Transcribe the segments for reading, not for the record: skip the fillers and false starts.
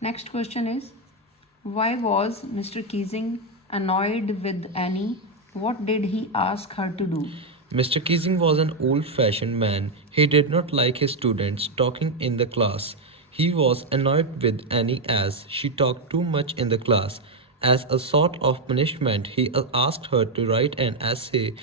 Next question is, why was Mr. Keesing annoyed with Annie? What did he ask her to do? Mr. Keesing was an old fashioned man. He did not like his students talking in the class. He was annoyed with Annie as she talked too much in the class. As a sort of punishment, he asked her to write an essay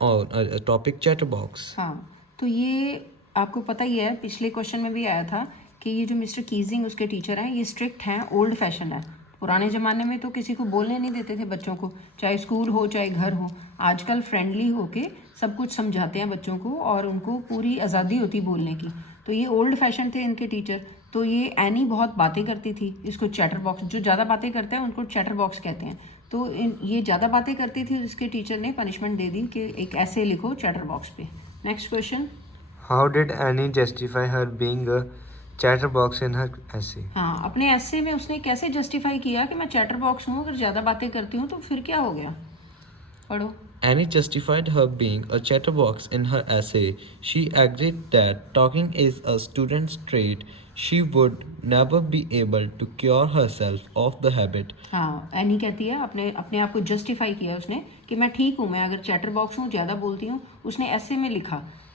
on a topic chatterbox. हाँ, तो ये आपको पता ही है, पिछले question में भी आया था कि ये जो मिस्टर कीजिंग उसके टीचर हैं, ये स्ट्रिक्ट हैं, ओल्ड फैशन है। पुराने ज़माने में तो किसी को बोलने नहीं देते थे बच्चों को, चाहे स्कूल हो चाहे घर हो। आजकल फ्रेंडली होके सब कुछ समझाते हैं बच्चों को और उनको पूरी आज़ादी होती बोलने की। तो ये ओल्ड फैशन थे इनके टीचर। तो ये एनी बहुत बातें करती थी, इसको चैटर बॉक्स, जो ज़्यादा बातें करते हैं उनको चैटर बॉक्स कहते हैं। तो ये ज़्यादा बातें करती थी, इसके टीचर ने पनिशमेंट दे दी कि एक ऐसे लिखो चैटर बॉक्स पे। Next question. How did Annie justify her being a chatterbox in her essay? हाँ, अपने ऐसे में उसने कैसे जस्टिफाई किया कि मैं चैटर बॉक्स हूँ, अगर ज़्यादा बातें करती हूँ तो फिर क्या हो गया? पढ़ो। Annie justified her being a chatterbox in her essay. She agreed that talking is a student's trait. She would never be able to cure herself of the habit. हाँ, एनी कहती है, अपने अपने आप को जस्टिफाई किया उसने कि मैं ठीक हूँ, मैं अगर चैटर बॉक्स हूँ, ज़्यादा बोलती हूँ। उसने ऐसे में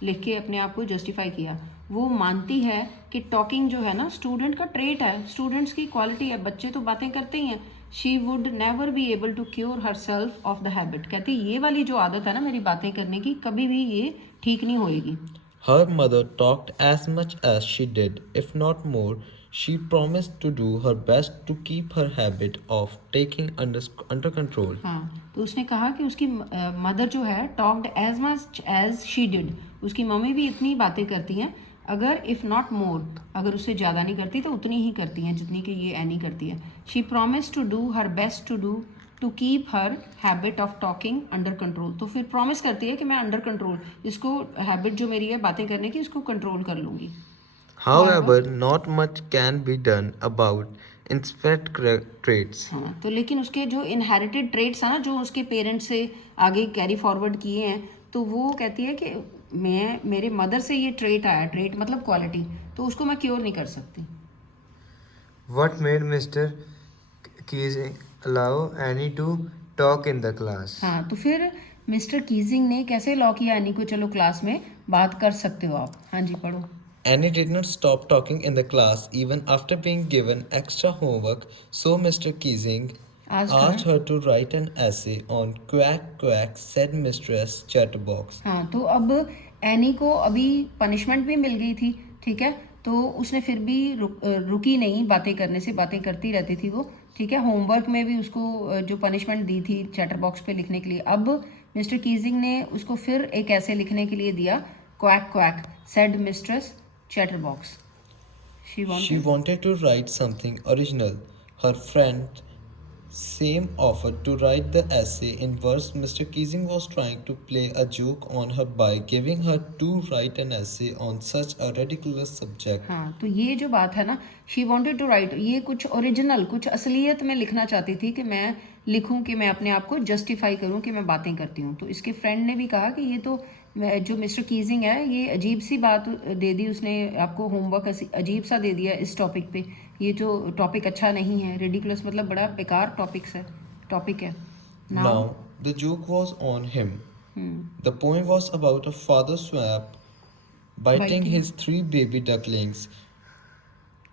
लिख के अपने आप को जस्टिफाई किया। वो मानती है कि टॉकिंग जो है ना स्टूडेंट का ट्रेट है, स्टूडेंट्स की क्वालिटी है, बच्चे तो बातें करते ही हैं। She would never be able to cure herself of the habit. कहती ये वाली जो आदत है ना मेरी बातें करने की, कभी भी ये ठीक नहीं होएगी। Her mother talked as much as she did, if not more. She promised to do her best to keep her habit of taking under control. हाँ, तो उसने कहा कि उसकी मदर जो है talked as much as she did, उसकी mummy भी इतनी बातें करती हैं, अगर इफ़ नॉट मोर, अगर उससे ज़्यादा नहीं करती तो उतनी ही करती हैं जितनी कि ये एनी करती है। She promise to do her best to keep her habit of talking under control. तो फिर प्रॉमिस करती है कि मैं अंडर कंट्रोल, इसको हैबिट जो मेरी है बातें करने की, इसको कंट्रोल कर लूँगी। However, not much can be done about inspired traits. हाँ, तो लेकिन उसके जो इनहेरिटेड ट्रेट्स हैं ना, जो उसके पेरेंट्स से आगे कैरी फॉरवर्ड किए हैं, तो वो कहती है कि मेरे मदर से ये ट्रेट आया, ट्रेट मतलब क्वालिटी, तो उसको मैं क्योर नहीं कर सकती। What made Mr. Keesing allow Annie to talk in the class? हाँ, तो फिर मिस्टर कीजिंग ने कैसे लॉ किया एनी को, चलो क्लास में बात कर सकते हो आप। हाँ जी, पढ़ो। Annie did not stop talking in the class even after being given extra homework, so Mr. Keesing asked her to write an essay on quack quack, said Mistress Chatterbox. हाँ, तो अब एनी को अभी पनिशमेंट भी मिल गई थी, ठीक है, तो उसने फिर भी रुकी नहीं बातें करने से, बातें करती रहती थी वो, ठीक है। होमवर्क में भी उसको जो पनिशमेंट दी थी चैटर बॉक्स पे लिखने के लिए, अब मिस्टर कीजिंग ने उसको फिर एक ऐसे लिखने के लिए दिया, quack quack said mistress Chatterbox. She wanted to write something original. Her friend Sam offered to write the essay in verse. Mr. Keesing was trying to play a joke on her by giving her to write an essay on such a ridiculous subject. हाँ, तो ये जो बात है ना, she wanted to write, ये कुछ original, कुछ असलियत में लिखना चाहती थी कि मैं लिखूं, कि मैं अपने आप को जस्टिफाई करूं कि मैं बातें करती हूं। तो इसके फ्रेंड ने भी कहा कि ये तो जो मिस्टर कीजिंग है, ये अजीब सी बात दे दी उसने आपको, होमवर्क अजीब सा दे दिया इस टॉपिक पे, ये जो टॉपिक अच्छा नहीं है, रिडिकुलस मतलब बड़ा बेकार टॉपिक है। Now the joke was on him. The poem was about a father swamp biting his 3 baby ducklings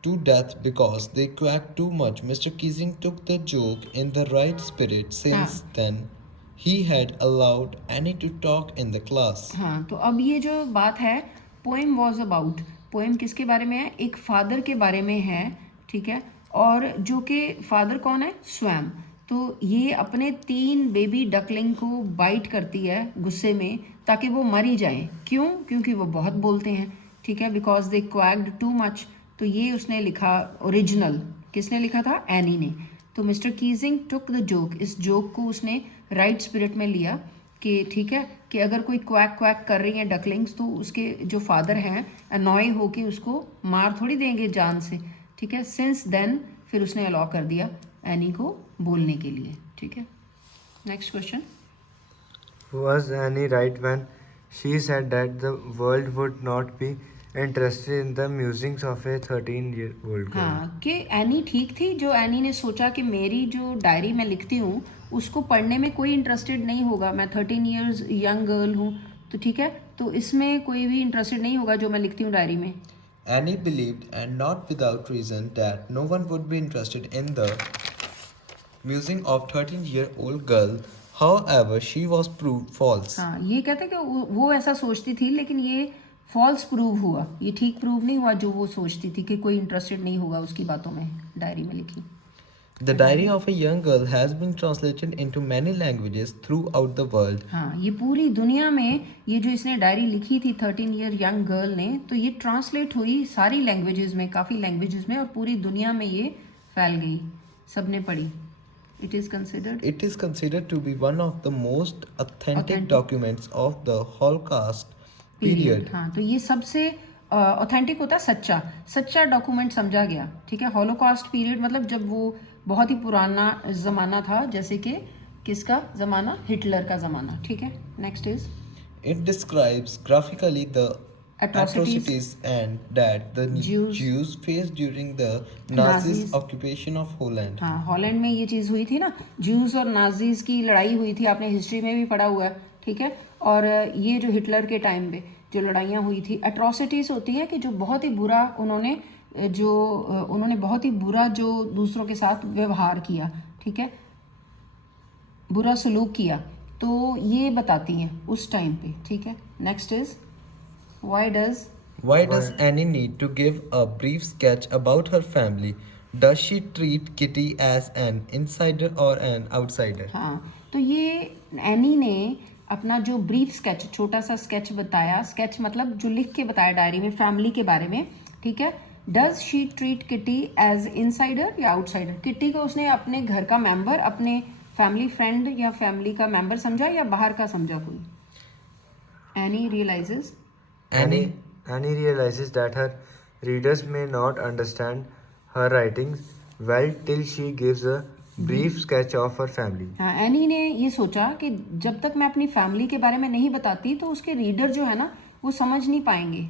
to death because they quacked too much. Mr. Keesing took the joke in the right spirit. Since then, he had allowed Annie to talk in the class. हाँ, तो अब ये जो बात है, poem was about, poem किसके बारे में है? एक फादर के बारे में है, ठीक है, और जो कि फादर कौन है? स्वैम। तो ये अपने 3 बेबी डकलिंग को बाइट करती है गुस्से में, ताकि वो मर ही जाए। क्यों? क्योंकि वो बहुत बोलते हैं, ठीक है, बिकॉज दे क्वैक्ड टू मच। तो ये उसने लिखा ओरिजिनल, किसने लिखा था? एनी ने। तो mister Keesing took the joke, इस जोक को उसने राइट स्पिरिट में लिया कि ठीक है, कि अगर कोई क्वैक क्वैक कर रही हैं डकलिंग्स, तो उसके जो फादर हैं अनॉय होके उसको मार थोड़ी देंगे जान से, ठीक है। सिंस देन फिर उसने अलाउ कर दिया एनी को बोलने के लिए, ठीक है। Next question. Was Annie right when she said that the world would not be interested in the musings of a 13-year-old girl. हाँ कि एनी ठीक थी, जो एनी ने सोचा कि मेरी जो डायरी मैं लिखती हूँ उसको पढ़ने में कोई इंटरेस्टेड नहीं होगा, मैं 13 ईयर्स यंग गर्ल हूँ, तो ठीक है, तो इसमें कोई भी इंटरेस्टेड नहीं होगा जो मैं लिखती हूँ डायरी में. Annie believed, and not without reason, that no one would be interested in the musing of 13-year-old girl. However, she was proved false. हाँ ये कहते हैं कि वो ऐसा सोचती थी, लेकिन ये फॉल्स प्रूव हुआ, ये ठीक प्रूव नहीं हुआ जो वो सोचती थी कि कोई इंटरेस्टेड नहीं होगा उसकी बातों में डायरी में लिखी. The diary of a young girl has been translated into many languages throughout the world. हाँ ये पूरी दुनिया में ये जो इसने डायरी लिखी थी 13 ईयर यंग गर्ल ने, तो ये ट्रांसलेट हुई सारी लैंग्वेजेस में, काफ़ी लैंग्वेजेस में, और पूरी दुनिया में ये फैल गई, सबने पढ़ी. It is considered to be one of the most authentic documents of the Holocaust period. हाँ तो ये सबसे ऑथेंटिक होता है, सच्चा डॉक्यूमेंट समझा गया. ठीक है, हॉलोकॉस्ट पीरियड मतलब जब वो बहुत ही पुराना ज़माना था, जैसे कि किसका ज़माना, हिटलर का ज़माना. ठीक है, next is It describes graphically the atrocities and that the Jews faced during the Nazis' occupation of Holland. हाँ हॉलैंड में ये चीज़ हुई थी ना, ज्यूज़ और नाजीज़ की लड़ाई हुई थी, आपने हिस्ट्री में भी पढ़ा हुआ है. ठीक है, और ये जो हिटलर के टाइम पे जो लड़ाइयाँ हुई थी, एट्रोसिटीज़ होती हैं कि जो बहुत ही बुरा उन्होंने बहुत ही बुरा जो दूसरों के साथ व्यवहार किया. ठीक है, बुरा सलूक किया, तो ये बताती हैं उस टाइम पे. ठीक है, next is Why does Annie need to give a brief sketch about her family? Does she treat Kitty as an insider or an outsider? हाँ तो ये एनी ने अपना जो ब्रीफ स्केच, छोटा सा स्केच बताया, स्केच मतलब जो लिख के बताया डायरी में फैमिली के बारे में. ठीक है, does she treat Kitty as insider या आउटसाइडर. किटी को उसने अपने घर का मेंबर, अपने फैमिली फ्रेंड या फैमिली का मेंबर समझा या बाहर का समझा कोई. Annie realises Annie realizes that her readers may not understand her writings well till she gives a brief sketch of her family. हाँ एनी ने ये सोचा कि जब तक मैं अपनी फैमिली के बारे में नहीं बताती तो उसके रीडर जो है ना वो समझ नहीं पाएंगे.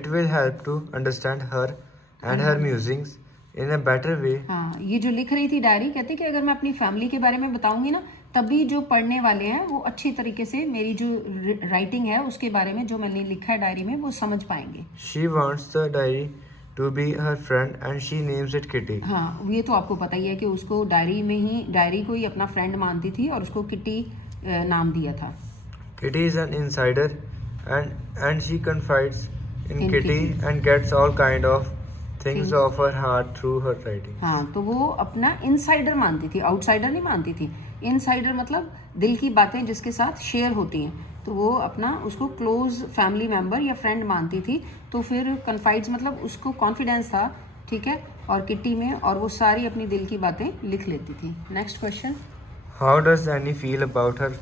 It will help to understand her and her musings in a better way. हाँ ये जो लिख रही थी डायरी, कहती कि अगर मैं अपनी फैमिली के बारे में बताऊंगी ना, तभी जो पढ़ने वाले हैं वो अच्छी तरीके से मेरी जो राइटिंग है उसके बारे में, जो मैंने लिखा है डायरी में, वो समझ पाएंगे. She wants the diary to be her friend and she names it Kitty. हाँ ये तो आपको पता ही है कि उसको डायरी को ही अपना फ्रेंड मानती थी और उसको किटी नाम दिया था. Kitty is an insider and she confides in Kitty and gets all kind of things of her heart through her writing. हाँ तो वो अपना इनसाइडर मानती थी, आउटसाइडर नहीं मानती थी. इनसाइडर मतलब दिल की बातें जिसके साथ शेयर होती हैं, तो वो अपना उसको क्लोज फैमिली मेम्बर या फ्रेंड मानती थी. तो फिर कन्फाइड्स मतलब उसको कॉन्फिडेंस था. ठीक है, और किट्टी में, और वो सारी अपनी दिल की बातें लिख लेती थी. Next question. How does Annie feel about her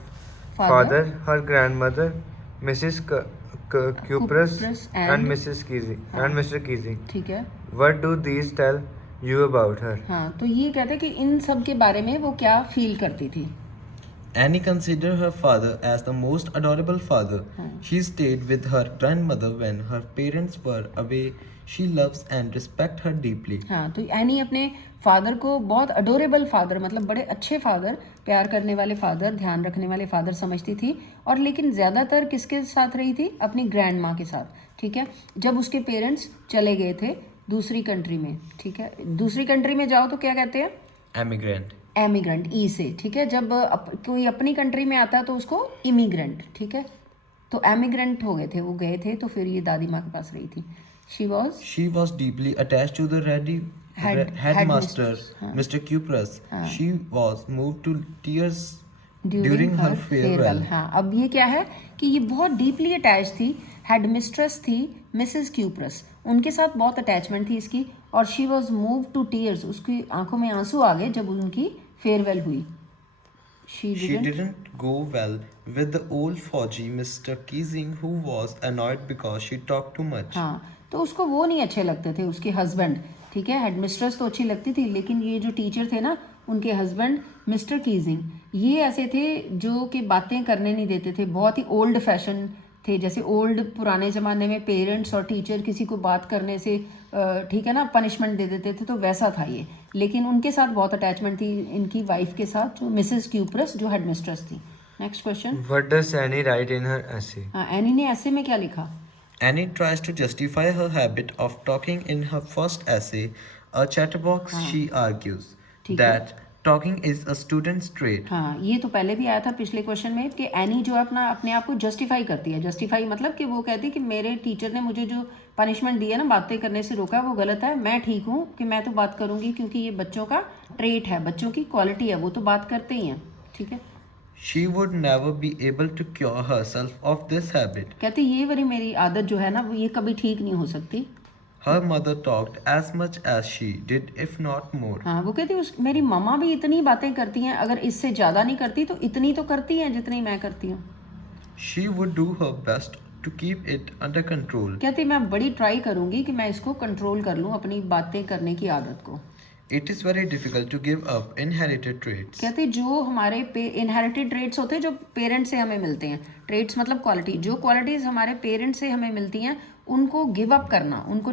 father, her grandmother, Mrs. Cupress and Mrs. Keesing and Mr. Keesing? ठीक है, What do these tell you about her? हाँ तो ये कहते हैं कि इन सब के बारे में वो क्या फील करती थी. Annie considered her father as the most adorable father. She stayed with her grandmother when her parents were away. She loves and respects her deeply. हाँ तो एनी अपने फादर को बहुत अडोरेबल फादर, मतलब बड़े अच्छे फादर, प्यार करने वाले फादर, ध्यान रखने वाले फादर समझती थी. और लेकिन ज़्यादातर किसके साथ रही थी, अपनी ग्रैंड माँ के साथ. ठीक है, जब उसके पेरेंट्स चले गए थे दूसरी कंट्री में. ठीक है, दूसरी कंट्री में जाओ तो क्या कहते हैं, Emigrant. एमिग्रेंट, ई से. ठीक है, जब कोई अपनी कंट्री में आता है तो उसको इमिग्रेंट. ठीक है, तो एमिग्रेंट हो गए थे, वो गए थे, तो फिर ये दादी माँ के पास रही थी. She was deeply attached to the headmaster, Mr. Cupress. She was moved to tears during her farewell. हाँ अब ये क्या है कि ये बहुत डीपली अटैच थी, हेड मिस्ट्रेस थी मिसेस क्यूप्रस, उनके साथ बहुत अटैचमेंट थी इसकी. और she was move to tears, उसकी आंखों में आंसू आ गए जब उनकी फेयरवेल हुई. She didn't go well with the old Fauji, Mr. Keesing, who was annoyed because she talked too much. हाँ तो उसको वो नहीं अच्छे लगते थे, उसके हस्बैंड. ठीक है, हेड मिस्ट्रेस तो अच्छी लगती थी, लेकिन ये जो टीचर थे ना, उनके हस्बैंड मिस्टर कीजिंग, ये ऐसे थे जो कि बातें करने नहीं देते थे, बहुत ही ओल्ड फैशन थे, जैसे ओल्ड पुराने ज़माने में पेरेंट्स और टीचर किसी को बात करने से ठीक है ना पनिशमेंट दे देते थे, तो वैसा था ये। लेकिन उनके साथ बहुत अटैचमेंट थी इनकी वाइफ के साथ, जो मिसेस क्यूप्रस जो हेड मिस्ट्रेस थी। Next question. What does Annie write in her essay? हाँ, एनी ने ऐसे में क्या लिखा? Annie tries to justify her habit of talking in her first essay, A Chatterbox. She argues ठीक है। that talking is a student's trait. हाँ, ये तो पहले भी आया था पिछले क्वेश्चन में कि एनी जो है अपने आप को जस्टिफाई करती है। जस्टिफाई मतलब कि वो कहती है कि मेरे टीचर ने मुझे जो पनिशमेंट दी है ना, बातें करने से रोका, वो गलत है। मैं ठीक हूँ कि मैं तो बात करूँगी, क्योंकि ये बच्चों का ट्रेट है, बच्चों की क्वालिटी है, वो तो बात करते ही हैं। ठीक है। She would never be able to cure herself of this habit. कहती ये वाली मेरी आदत जो है ना, वो ये कभी ठीक नहीं हो सकती। Her mother talked as much as she did, if not more. हाँ, वो कहती मेरी मम्मा भी इतनी बातें करती हैं, अगर इससे ज़्यादा नहीं करती तो इतनी तो करती हैं जितनी मैं करती हूँ। She would do her best to keep it under control. कहती मैं बड़ी ट्राई करूँगी कि मैं इसको कंट्रोल कर लूँ, अपनी बातें करने की आदत को। It is very difficult to give up inherited traits. कहते जो हमारे इनहेरिटेड ट्रेट्स होते हैं, जो पेरेंट्स से हमें मिलते हैं, ट्रेट्स मतलब क्वालिटी, जो क्वालिटीज़ हमारे पेरेंट्स से हमें मिलती हैं उनको गिव अप करना, उनको